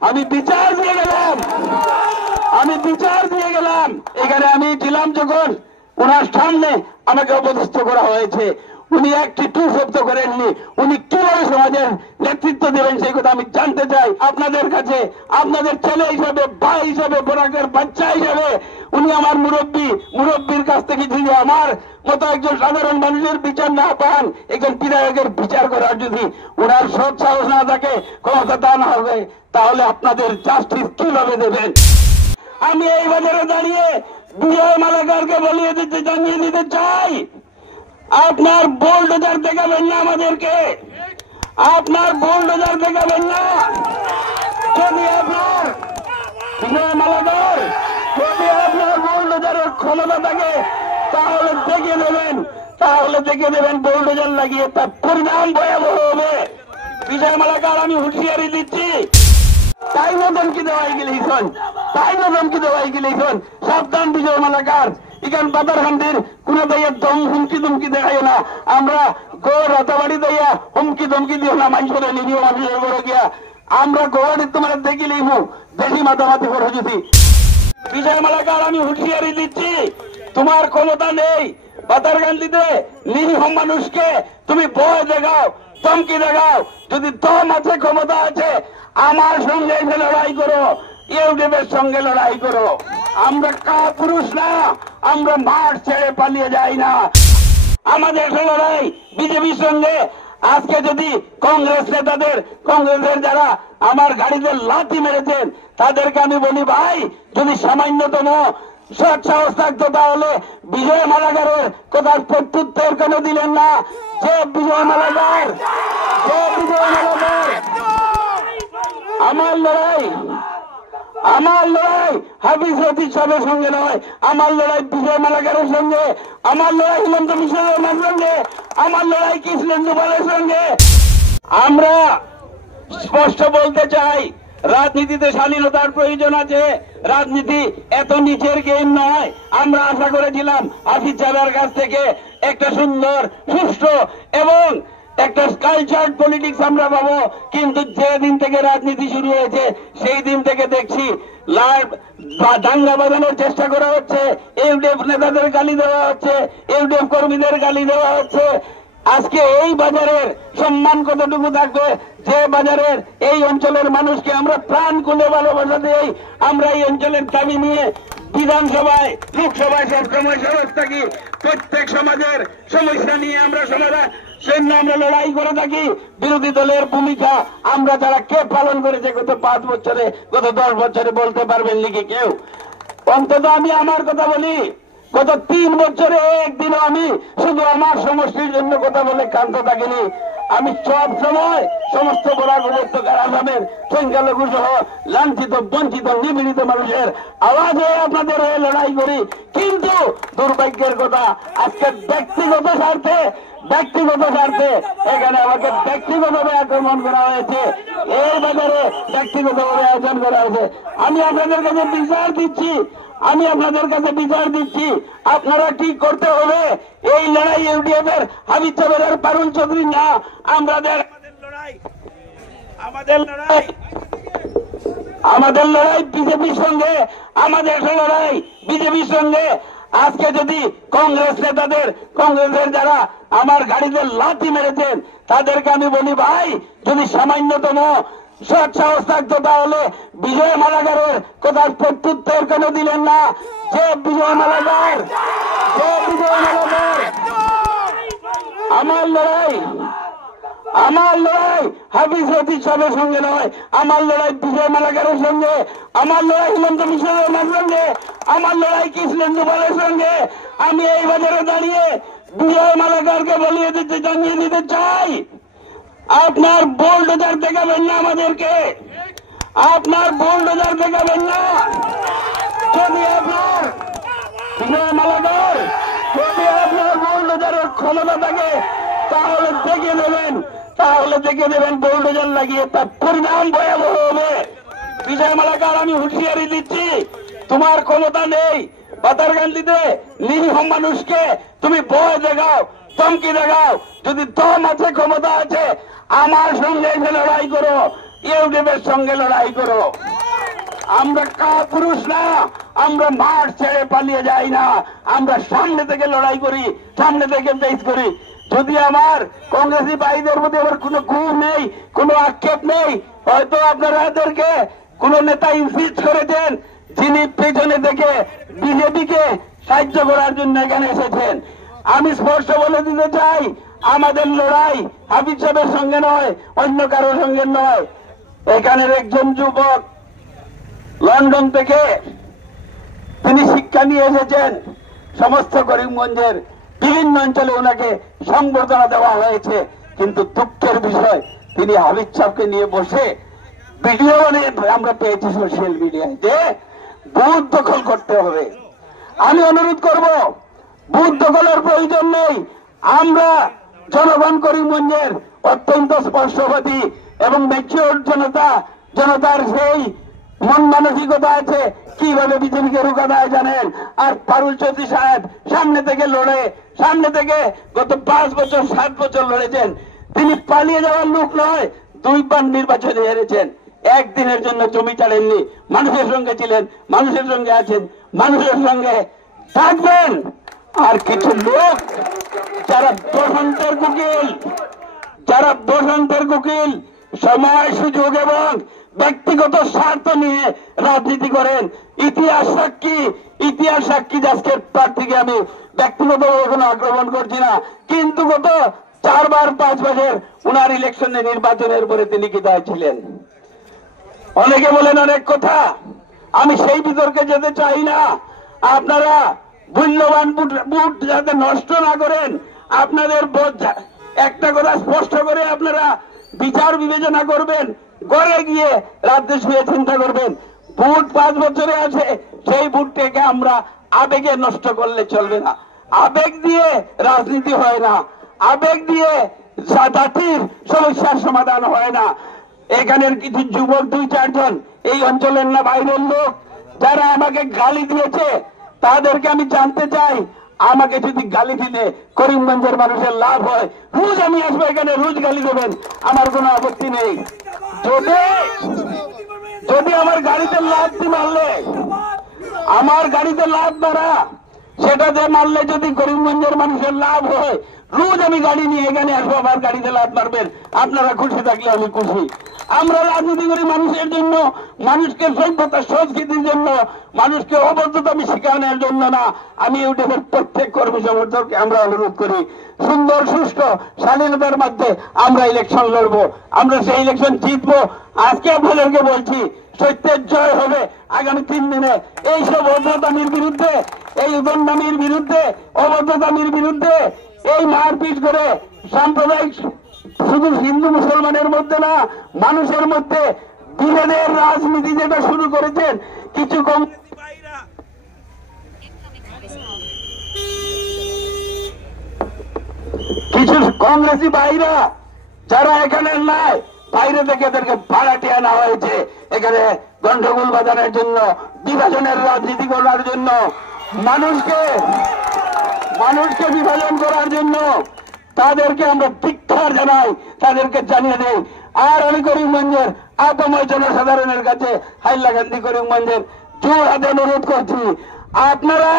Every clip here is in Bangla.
আমি বিচার দিয়ে গেলাম এখানে আমি ছিলাম যখন ওনার সামনে আমাকে অপদস্থ করা হয়েছে। উনি একটি টু শব্দ করেননি। উনি কিভাবে সমাজের নেতৃত্ব দেবেন সেই কথা আমি জানতে চাই আপনাদের কাছে। আপনাদের ছেলে হিসাবে, ভাই হিসাবে, বরাকের বাচ্চা হিসাবে উনি আমার মুরব্বীর কাছ থেকে যদি আমার মতো একজন সাধারণ মানুষের বিচার না পান, একজন বিধায়কের বিচার করার যদি ওনার সৎ সাহস না থাকে, ক্ষমতা দান হবে, তাহলে আপনাদের জাস্টিস কিভাবে দেবেন? আমি এই বাজারে দাঁড়িয়ে বিজয় মালাকারকে জানিয়ে দিতে চাই, আপনার বোল্ডোজার দেখাবেন না আমাদেরকে, আপনার বোল্ডোজার দেখাবেন না। যদি আপনার বিজয় মালাকার যদি আপনার বোল্ডোজারের ক্ষমতা থাকে তাহলে দেখে দেবেন বোল্ডোজার লাগিয়ে তার পরিণাম ভয়াবহ হবে। বিজয় মালাকার আমি হুঁশিয়ারি দিচ্ছি, তাই না ধমকি দেওয়াই গেলেইছন, সাবধান বিজয় মালাকার। এখান বাদারখান্দির কোন দাইয়া হুমকি দেখাই না। আমরা গড় রাতাবাড়ি দাইয়া হুমকি ধমকি দিও না, মানুষের নিরীহ মানুষের বড় গিয়া আমরা গড়ি তোমার দেখিলেই বেশি মাতামাতি করো যদি। বিজয় মালাকার আমি হুঁশিয়ারি দিচ্ছি, তোমার ক্ষমতা নেই বাদারখান্দিতে নিরীহ মানুষকে তুমি ভয় দেখাও, ধমকি দেখাও। যদি দম আছে, ক্ষমতা আছে, আমার সঙ্গে এসে লড়াই করো, ইউডিএফের সঙ্গে লড়াই করো। আমরা পুরুষ না, আমরা মাঠ ছেড়ে পালিয়ে যাই না। আমাদের লড়াই বিজেপির সঙ্গে। আজকে যদি কংগ্রেসের যারা আমার গাড়িতে লাথি মেরেছেন তাদেরকে আমি বলি, ভাই যদি সামান্যতম সৎ সাহস থাকতো তাহলে বিজয় মালাকারের কথার প্রত্যুত্তর কেন দিলেন না? যে বিজয় মালাকার আমার লড়াই হাফিজ রফিক সাহেবের সঙ্গে নয়, আমার লড়াই বিজয় মালাকারের সঙ্গে, আমার লড়াই হিমন্ত বিশ্ব শর্মার সঙ্গে, আমার লড়াই কৃষ্ণেন্দু পালের সঙ্গে। আমরা স্পষ্ট বলতে চাই, রাজনীতিতে শালীনতার প্রয়োজন আছে। রাজনীতি এত নিচের গেম নয়। আমরা আশা করেছিলাম হাফিজ সাহেবের কাছ থেকে একটা সুন্দর, সুষ্ঠু এবং একটা কালচার পলিটিক্স আমরা পাবো, কিন্তু যেদিন থেকে রাজনীতি শুরু হয়েছে সেই দিন থেকে দেখছি দাঙ্গা বাঁধানোর চেষ্টা করা হচ্ছে, ইউডিএফ নেতাদের গালি দেওয়া হচ্ছে, ইউডিএফ কর্মীদের গালি দেওয়া হচ্ছে। আজকে এই বাজারের সম্মান কতটুকু থাকবে যে বাজারের এই অঞ্চলের মানুষকে আমরা প্রাণ খুলে ভালোবাসা দেই। আমরা এই অঞ্চলের দাবি নিয়ে বিধানসভায়, লোকসভায় সবসময় সরব থাকি। প্রত্যেক সমাজের সমস্যা নিয়ে আমরা আমরা লড়াই করে থাকি। বিরোধী দলের ভূমিকা আমরা যারা কে পালন করেছে গত 5 বছরে, গত 10 বছরে বলতে পারবেন নাকি কেউ? অন্তত আমি আমার কথা বলি, গত 3 বছরে একদিনও আমি শুধু আমার সমষ্টির জন্য কথা বলে ক্ষান্ত থাকিনি। আমি সব সময় সমস্ত বরাক উপত্যকার আসামের সংখ্যালঘু সহ লাঞ্ছিত, বঞ্চিত, নিপীড়িত মানুষের আওয়াজে আপনাদের হয়ে লড়াই করি। কিন্তু দুর্ভাগ্যের কথা, আজকে ব্যক্তিগত স্বার্থে এখানে আমাকে ব্যক্তিগতভাবে আক্রমণ করা হয়েছে, এই বাজারে ব্যক্তিগতভাবে আয়োজন করা হয়েছে। আমি আপনাদের কাছে বিচার দিচ্ছি, আপনারা কি করতে হবে? এই লড়াই ইউডিএফ এর হাফিজ সাহেবের আর পারুল চৌধুরী না, আমাদের লড়াই বিজেপির সঙ্গে, আমাদের লড়াই বিজেপির সঙ্গে। আজকে যদি কংগ্রেসের যারা আমার গাড়িতে লাথি মেরেছেন তাদেরকে আমি বলি, ভাই যদি সামান্যতম সৎ সাহস থাকতো তাহলে বিজয় মালাকারের কথার প্রত্যুত্তর কেন দিলেন না? যে বিজয় মালাকার আমার লড়াই হাফিজ রফিক সাহেবের সঙ্গে নয়, আমার লড়াই বিজয় মালাকারের সঙ্গে, আমার লড়াই হিমন্ত বিশ্ব শর্মার সঙ্গে, আমার লড়াই কৃষ্ণেন্দু পালের সঙ্গে। আমি এই বাজারে দাঁড়িয়ে বিজয় মালাকারকে জানিয়ে দিতে চাই, আপনার বোল্ডোজার দেখাবেন না আমাদেরকে, আপনার বোল্ডোজার দেখাবেন না। যদি আপনার বিজয় মালাকার যদি আপনার বোল্ডোজারের ক্ষমতা থাকে তাহলে দেখে দেবেন বোল্ডোজার লাগিয়ে তার পরিণাম ভয়াবহ হবে। বিজয় মালাকার আমি হুঁশিয়ারি দিচ্ছি, তোমার ক্ষমতা নেই বাদারখান্দিতে নিরীহ মানুষকে তুমি ভয় দেখাও, ধমকি দেখাও। যদি দম আছে, ক্ষমতা আছে, আমার সঙ্গে এসে লড়াই করো, ইউটিউবের সঙ্গে লড়াই করো। আমরা কাপুরুষ না, আমরা মাঠ ছেড়ে পালিয়ে যাই না, আমরা সামনে থেকে লড়াই করি, সামনে থেকে ফেস করি। যদি আমার কংগ্রেসি ভাইদের মধ্যে আমার কোনো ক্ষোভ নেই, কোনো আক্ষেপ নেই, হয়তো আপনাদেরকে কোন নেতা ইনসিস্ট করেছেন, যিনি পেছনে থেকে বিজেপিকে সাহায্য করার জন্য এখানে এসেছেন। আমি স্পষ্ট বলে দিতে চাই, আমাদের লড়াই হাফিজ সাহেবের সঙ্গে নয়, অন্য কারোর সঙ্গে নয়। এখানের একজন যুবক লন্ডন থেকে তিনি শিক্ষা নিয়ে এসেছেন, সমস্ত করিমগঞ্জের বিভিন্ন অঞ্চলে ওনাকে সংবর্ধনা দেওয়া হয়েছে। কিন্তু দুঃখের বিষয়, তিনি হাফিজ সাহেবকে নিয়ে বসে ভিডিও বানিয়ে আমরা পেয়েছি সোশ্যাল মিডিয়ায় যে বুথ দখল করতে হবে। আমি অনুরোধ করব, বুথ দখলের প্রয়োজন নেই। আমরা জনগণ করিমগঞ্জের অত্যন্ত স্পষ্টবাদী এবং ম্যাচিওর জনতার সেই মন মানসিকতা আছে। কিভাবে বিজেপিকে রোকা দেয় জানেন। আর পারুল চৌধুরী সাহেব সামনে থেকে লড়ে, সামনে থেকে গত 5 বছর 7 বছর লড়েছেন। তিনি পালিয়ে যাওয়ার লোক নয়, 2 বার নির্বাচনে হেরেছেন। একদিনের জন্য জমি ছাড়েননি, মানুষের সঙ্গে ছিলেন, মানুষের সঙ্গে আছেন, মানুষের সঙ্গে থাকবেন। আর কিছু লোক যারা বসন্তের কুকিল সময় সুযোগ এবং ব্যক্তিগত স্বার্থ নিয়ে রাজনীতি করেন। ইতিহাস সাক্ষী আজকের প্রার্থীকে আমি ব্যক্তিগত কোনো আক্রমণ করছি না, কিন্তু গত 4 বার 5 বছর উনার ইলেকশনে নির্বাচনের পরে তিনি কোথায় ছিলেন? অনেকে বলেন অনেক কথা, আমি সেই বিতর্কে যেতে চাই না। আপনারা মূল্যবান ভোট যাতে নষ্ট না করেন, আপনাদের একটা কথা স্পষ্ট করে আপনারা বিচার বিবেচনা করবেন, ঘরে গিয়ে রাতে শুয়ে চিন্তা করবেন। ভোট 5 বছরে আছে, সেই ভোটটাকে আমরা আবেগে নষ্ট করলে চলবে না। আবেগ দিয়ে রাজনীতি হয় না, আবেগ দিয়ে জাতির সমস্যার সমাধান হয় না। এখানের কিছু যুবক 2-4 জন এই অঞ্চলের না বাইরের লোক যারা আমাকে গালি দিয়েছে, তাদেরকে আমি জানতে চাই, আমাকে যদি গালি দিলে করিমগঞ্জের মানুষের লাভ হয়, রোজ আমি আসবো এখানে, রোজ গালি দেবেন, আমার কোনো আপত্তি নেই। যদি আমার গাড়িতে লাভ মারলে, আমার গাড়িতে লাভ মারা সেটাতে মারলে যদি করিমগঞ্জের মানুষের লাভ হয়, রোজ আমি গাড়ি নিয়ে এখানে আসবো, আমার গাড়িতে লাভ মারবেন, আপনারা খুশি থাকলে আমি খুশি। আমরা রাজনীতি করি মানুষের জন্য, মানুষকে সভ্যতা সংস্কৃতির জন্য, মানুষকে অবদ্ধতামি শেখানোর জন্য না। আমি ইউটিউবের প্রত্যেক কর্মী সমর্থককে আমরা অনুরোধ করি, সুন্দর সুষ্ঠু স্বাধীনতার মধ্যে আমরা ইলেকশন লড়বো, আমরা সেই ইলেকশন জিতবো। আজকে আপনাদেরকে বলছি, সত্যের জয় হবে আগামী 3 দিনে। এইসব অবদ্ধতামির বিরুদ্ধে, এই উদন্ডামির বিরুদ্ধে, অবদ্ধতামির বিরুদ্ধে, এই মারপিট করে সাম্প্রদায়িক শুধু হিন্দু মুসলমানের মধ্যে না, মানুষের মধ্যে বিভেদের রাজনীতি যেটা শুরু করেছেন কিছু কংগ্রেসি ভাইরা যারা এখানে নাই, বাইরে থেকে এদেরকে ভাড়াটিয়ে আনা হয়েছে এখানে গন্ডগোল বাজানোর জন্য, বিভাজনের রাজনীতি করার জন্য, মানুষকে বিভাজন করার জন্য। তাদেরকে আমরা ধিক্কার জানাই, তাদেরকে জানিয়ে দেই। আর আমি করিমগঞ্জের আপাময় জনসাধারণের কাছে, হাইলাকান্দি করিমগঞ্জের জোর হাতে অনুরোধ করছি, আপনারা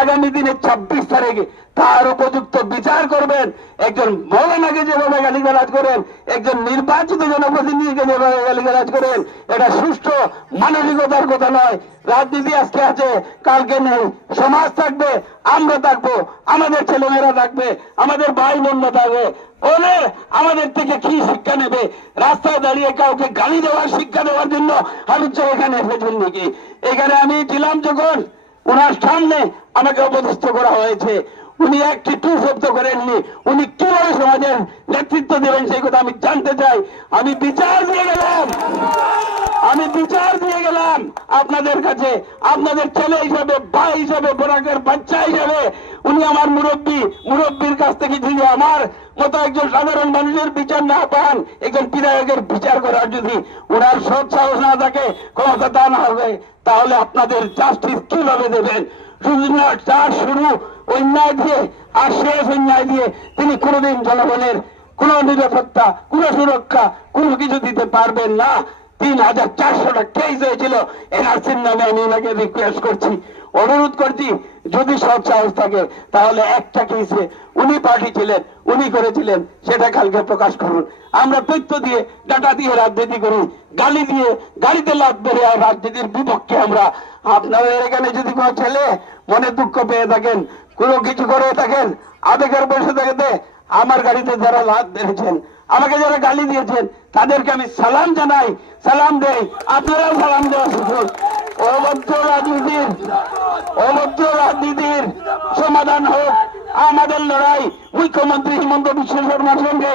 আগামী দিনে 26 তারিখে তার উপযুক্ত বিচার করবেন। একজন মৌলানাকে যেভাবে গালিগালাজ করেন, একজন নির্বাচিত জনপ্রতিনিধিকে যেভাবে গালিগালাজ করেন, এটা সুষ্ঠু মানসিকতার কথা নয়। রাজনীতি আজকে আছে, কালকে নেই। সমাজ থাকবে, আমরা থাকবো, আমাদের ছেলেমেয়েরা থাকবে, আমাদের ভাই বোনরা থাকবে। ওদের আমাদের থেকে কি শিক্ষা নেবে? রাস্তায় দাঁড়িয়ে কাউকে গালি দেওয়ার শিক্ষা দেওয়ার জন্য আমি তো এখানে এসেছেন নাকি? এখানে আমি ছিলাম যখন ওনার সামনে আমাকে অপদস্থ করা হয়েছে, উনি একটি টু শব্দ করেননি। উনি কিভাবে সমাজের নেতৃত্ব দেবেন সেই কথা আমি জানতে চাই। আমি বিচার দিয়ে গেলাম আপনাদের কাছে, আপনাদের ছেলে হিসাবে, ভাই হিসাবে, বোরাকের বাচ্চা হিসাবে। উনি আমার মুরব্বীর কাছ থেকে যদি আমার মতো একজন সাধারণ মানুষের বিচার না পান, একজন বিধায়কের বিচার করার যদি ওনার সৎ সাহস না থাকে, ক্ষমতা তা না হবে, তাহলে আপনাদের জাস্টিস কিভাবে দেবেন? শুধু না, তার শুরু অন্যায় দিয়ে আর শেষ অন্যায় দিয়ে তিনি কোনোদিন জনগণের কোন নিরাপত্তা, কোন সুরক্ষা, কোনো কিছু দিতে পারবেন না। ৩,৪০০টা কেস হয়েছিল এনআরসির নামে। আমি ওনাকে রিকোয়েস্ট করছি, অনুরোধ করছি, যদি সব সাহস থাকে তাহলে একটা কেসে উনি পার্টি ছিলেন, উনি করেছিলেন, সেটা কালকে প্রকাশ করুন। আমরা তথ্য দিয়ে, ডাটা দিয়ে রাজনীতি করি, গালি দিয়ে, গাড়িতে লাভ বেড়ে রাজনীতির বিপক্ষে আমরা। আপনাদের এখানে যদি কোনো ছেলে মনে দুঃখ পেয়ে থাকেন, কোনো কিছু করে থাকেন, আবেগের বসে থাকতে, আমার গাড়িতে যারা লাভ বেড়েছেন, আমাকে যারা গালি দিয়েছেন, তাদেরকে আমি সালাম জানাই, সালাম দেই। আপনারাও সালাম দেওয়া শিখুন। অবৈধ রাজনীতির সমাধান হোক। আমাদের লড়াই মুখ্যমন্ত্রী হিমন্ত বিশ্ব শর্মার সঙ্গে,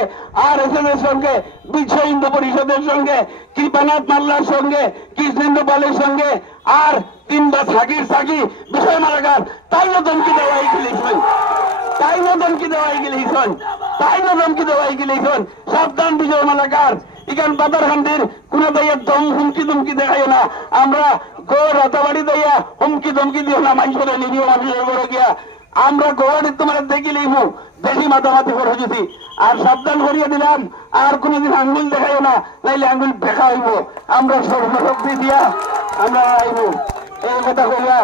RSS এর সঙ্গে, বিশ্ব হিন্দু পরিষদের সঙ্গে, কৃপানাথ মাল্লার সঙ্গে, কৃষ্ণেন্দু পালের সঙ্গে, আর 3বার সাকি বিষয় মালাকার তাই ধমকি দেওয়াই গেলেছেন, ধমকি দেওয়াই গেলেছেন। সাবধান বিজয় মালাকার, ইখান বাদারখান্ডির কোন দাইয়া দম হুমকি দেখাই না। আমরা গড় রাতাবাড়ি দাইয়া হুমকি দিও না, মানুষের নিরীহ মানুষের ঘরে গিয়া। আমরা গড় তোমার দেখিলেই বেশি মাতামাতি করে যদি। আর সাবধান করিয়া দিলাম, আর কোনদিন আঙ্গুল দেখাই না, নাইলে আঙ্গুল দেখা হইব। আমরা সর্বশক্তি দিয়া আমরা আইব। এই কথা কইয়া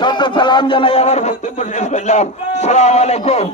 সব সালাম জানাই, আমার বক্তব্য শেষ করলাম। সালাম আলাইকুম।